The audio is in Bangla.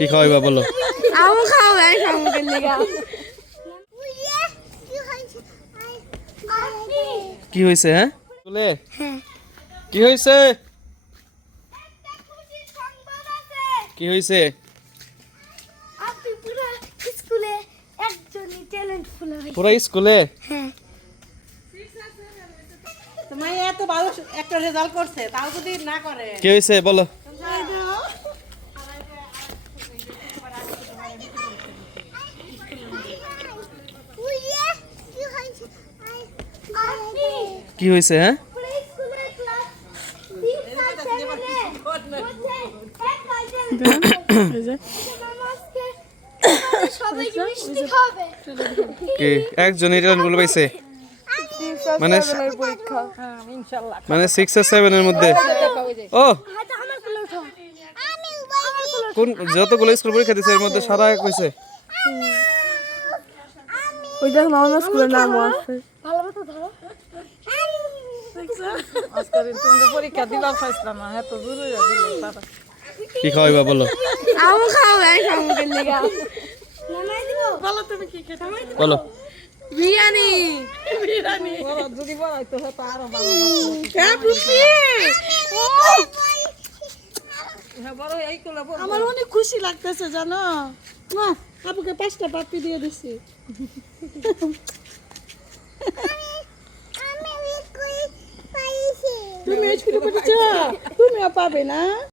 কি খাওয়াইবা বলো? আমু খাওয়াই আমুকে লেগা। কি হয়েছে? হ্যাঁ বলে কি হয়েছে? কি হয়েছে? আপনি পুরো স্কুলে একজনই ট্যালেন্টফুল হয়েছে। পুরো স্কুলে? হ্যাঁ। তোমার এত ভালো একটা রেজাল্ট করছে, তাও যদি না করে। কি হয়েছে বলো? কি হয়েছে? হ্যাঁ কি একজনই ট্যালেন্টফুল পাইছে? মানে মানে 6 আর 7 এর মধ্যে? ও কোন যতগুলো স্কুল পরীক্ষা দিছে এর মধ্যে সারা এক হইছে? ওই দেখো মামা স্কুলের নাম আছে। ভালো মতো ধরো। আজকে তুমি পরীক্ষা দিবার পাইছিলাম না, এত দূর হইয়া দিল তারা। কি খাওয়াইবা বলো? আমু খাওয়াই আমুকে লেগা। নামাই দিব। বলো তুমি কি খেতে? বলো। বিরিয়ানি। বিরিয়ানি বলো, যদি বলাইতো হতো আরো ভালো। হ্যাঁ পুপি। হ্যাঁ বড় এই কোলা বল। আমার অনেক খুশি লাগতেছে জানো, মা আপুকে 5টা পাপ্পি দিয়ে দিছি। তুমি স্কুলে পড়েছ, তুমিও পাবে না।